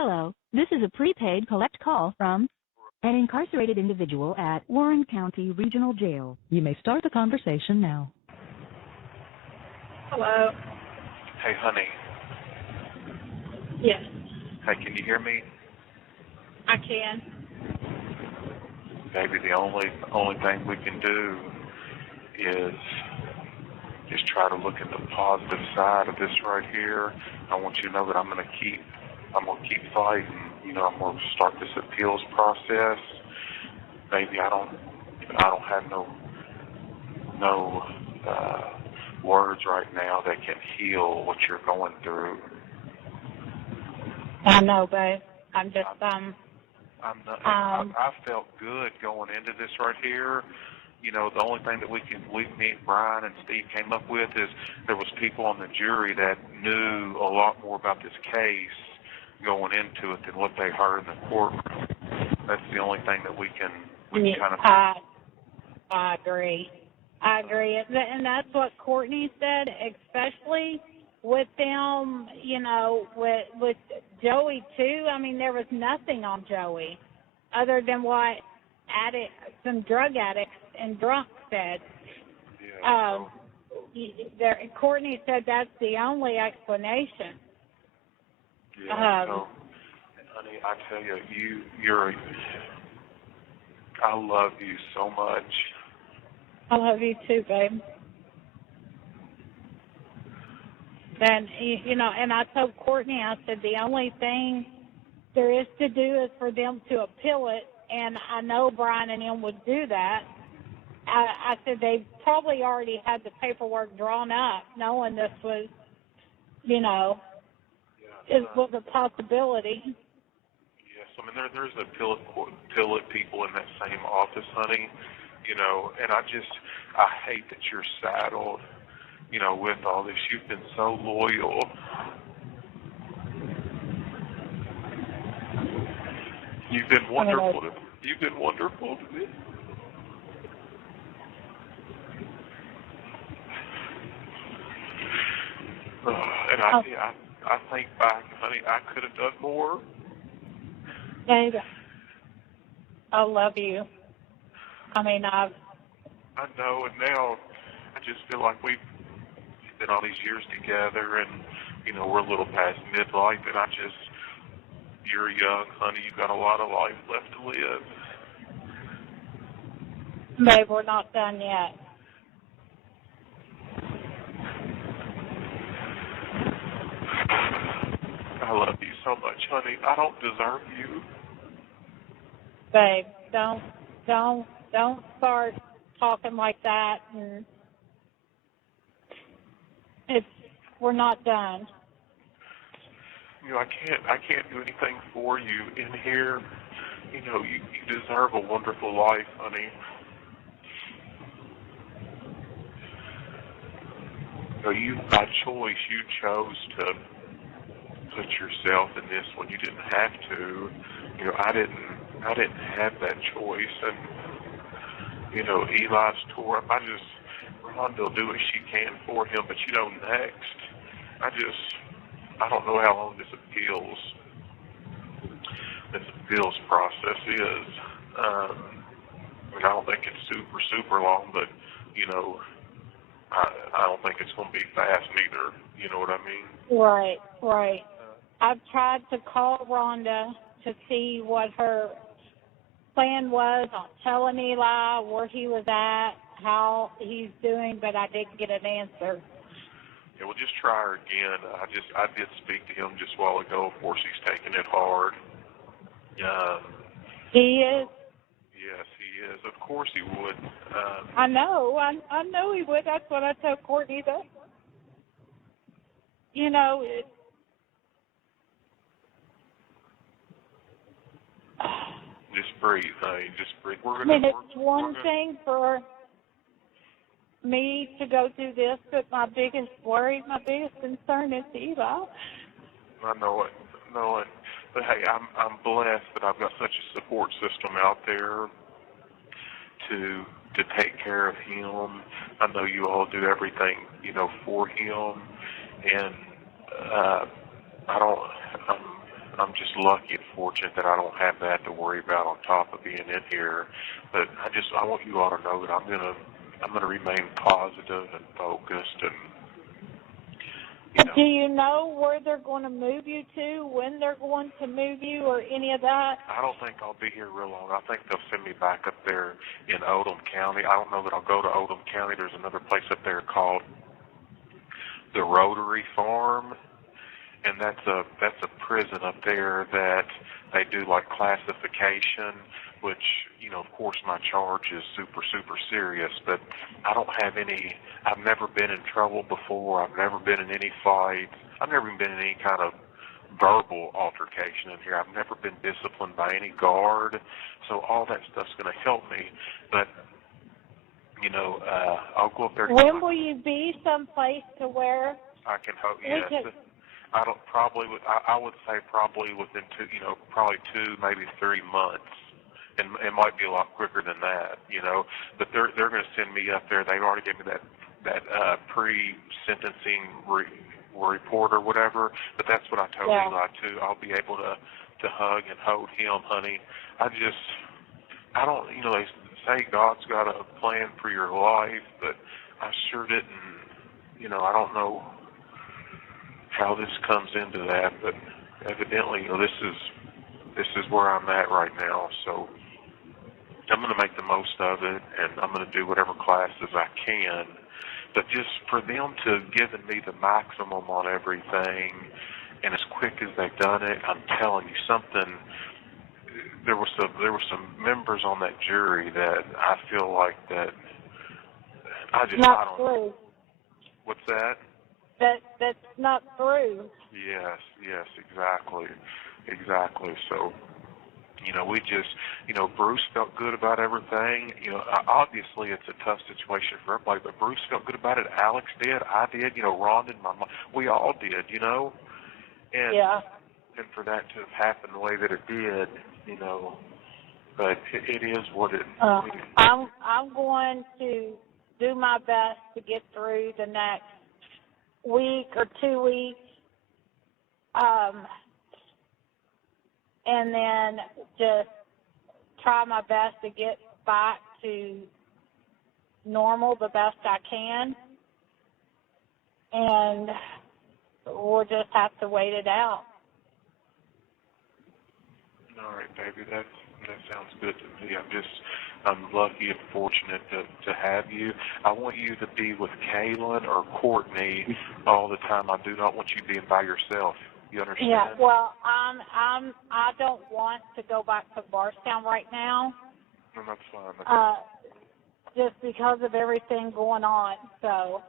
Hello, this is a prepaid collect call from an incarcerated individual at Warren County Regional Jail. You may start the conversation now. Hello. Hey, honey. Yes, Hey, can you hear me? I can. Baby, the only thing we can do is just try to look at the positive side of this right here. I want you to know that I'm gonna keep fighting. You know, I'm gonna start this appeals process. Baby, I don't have no words right now that can heal what you're going through. I know, babe. I'm just I felt good going into this right here. You know, the only thing that me, Brian and Steve came up with is there was people on the jury that knew a lot more about this case going into it than what they heard in the courtroom. That's the only thing that we can kind of. I agree. And that's what Courtney said, especially with them, you know, with Joey too. I mean, there was nothing on Joey other than what some drug addicts and drunks said. Yeah, Courtney said that's the only explanation. Yeah, so, honey, I tell you, I love you so much. I love you too, babe. And, you know, and I told Courtney, I said, the only thing there is to do is for them to appeal it, and I know Brian and them would do that. I said they probably already had the paperwork drawn up, knowing this was, you know, it was a possibility. Yes, I mean, there's appellate people in that same office, honey, you know, and I hate that you're saddled, you know, with all this. You've been so loyal. You've been wonderful to me. And I think back, honey, I could have done more. Babe, I love you. I mean, I know, and now I just feel like we've been all these years together, and, you know, we're a little past midlife, and you're young, honey. You've got a lot of life left to live. Babe, we're not done yet. I love you so much, honey. I don't deserve you. Babe, don't start talking like that. And we're not done. You know, I can't do anything for you in here. You know, you deserve a wonderful life, honey. You know, by choice, you chose to put yourself in this when you didn't have to. You know, I didn't have that choice, and, you know, Eli's tore up. Rhonda will do what she can for him, but, you know, next, I don't know how long this appeals process is. I mean, I don't think it's super long, but, you know, I don't think it's going to be fast either. You know what I mean? Right. I've tried to call Rhonda to see what her plan was on telling Eli where he was at, how he's doing, but I didn't get an answer. Yeah, well, just try her again. I did speak to him just a while ago. Of course, he's taking it hard. He is? Yes, he is. Of course he would. I know he would. That's what I told Courtney, though. You know, just breathe, honey. Just breathe. It's one thing for me to go through this, but my biggest worry, my biggest concern is Eli. I know it. But hey, I'm blessed that I've got such a support system out there to take care of him. I know you all do everything, you know, for him, and I'm just lucky and fortunate that I don't have that to worry about on top of being in here. But I want you all to know that I'm gonna remain positive and focused, and Do you know where they're going to move you to, when they're going to move you, or any of that? I don't think I'll be here real long. I think they'll send me back up there in Oldham County. I don't know that I'll go to Oldham County. There's another place up there called the Rotary Farm, and that's a prison up there that they do like classification, which, of course my charge is super, super serious, but I don't have any, I've never been in trouble before. I've never been in any fights. I've never even been in any kind of verbal altercation in here. I've never been disciplined by any guard, so all that stuff's going to help me, but I'll go up there. When will you be someplace to where I can hope? Yes, I would say probably within probably 2, maybe 3 months, and it might be a lot quicker than that, But they're going to send me up there. They've already given me that pre-sentencing report or whatever. But that's what I told Eli too. I'll be able to hug and hold him, honey. I don't. They say God's got a plan for your life, but I sure didn't. I don't know how this comes into that, but evidently, this is where I'm at right now. So I'm going to make the most of it, and I'm going to do whatever classes I can. But just for them to given me the maximum on everything, and as quick as they've done it, I'm telling you something. There were some members on that jury that I feel like that I don't know. What's that? That's not through. Yes, exactly. So, we just, Bruce felt good about everything. Obviously it's a tough situation for everybody, but Bruce felt good about it. Alex did. I did. Rhonda and my mom. We all did. And and for that to have happened the way that it did, but it is what it. I'm going to do my best to get through the next week or 2 weeks, and then just try my best to get back to normal the best I can, and we'll just have to wait it out. All right, baby, that sounds good to me. I'm lucky and fortunate to have you. I want you to be with Kaylin or Courtney all the time. I do not want you being by yourself. You understand? Yeah. Well, I don't want to go back to Barstown right now. No, that's fine. Just because of everything going on. So,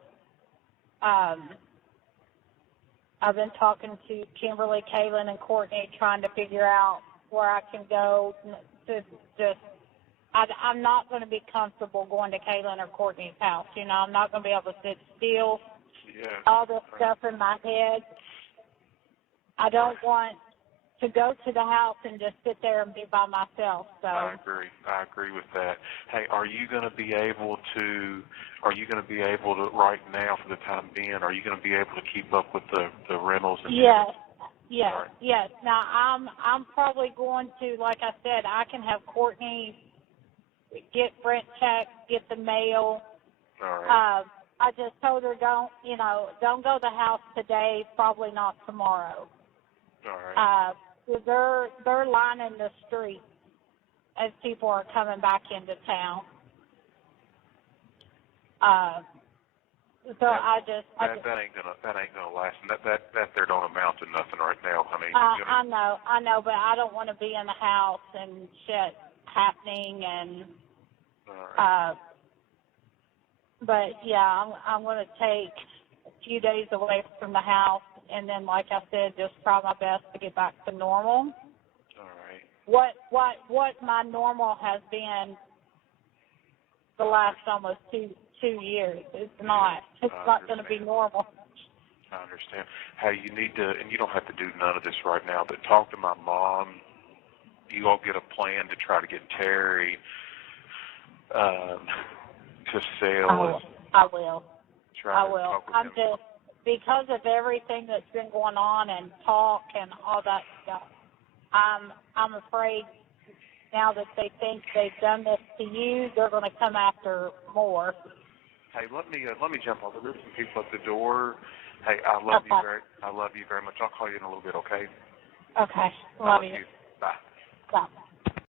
I've been talking to Kimberly, Kaylin, and Courtney, trying to figure out where I can go to just. I'm not going to be comfortable going to Kaylin or Courtney's house. I'm not going to be able to sit still. All this stuff in my head. I don't want to go to the house and just sit there and be by myself. So I agree with that. Hey, are you going to be able to right now for the time being? Are you going to be able to keep up with the rentals? And yes. Now I'm probably going to, like I said, I can have Courtney get rent checks, get the mail. All right. I just told her don't go to the house today, probably not tomorrow. All right. They're lining the street as people are coming back into town. So that ain't gonna last. That there don't amount to nothing right now, honey. I know, but I don't want to be in the house and shit happening and. All right. But yeah, I'm going to take a few days away from the house, and then, like I said, just try my best to get back to normal. All right. What my normal has been the last almost two years. It's not going to be normal. I understand. Hey, you need to, and you don't have to do none of this right now, but talk to my mom. You all get a plan to try to get Terry to sell. I will. I'm just because of everything that's been going on and talk and all that stuff. I'm afraid now that they think they've done this to you, they're going to come after more. Hey, let me jump over. There's some people at the door. Hey, I love you very much. I'll call you in a little bit, okay? Okay. Love you. Bye. Bye.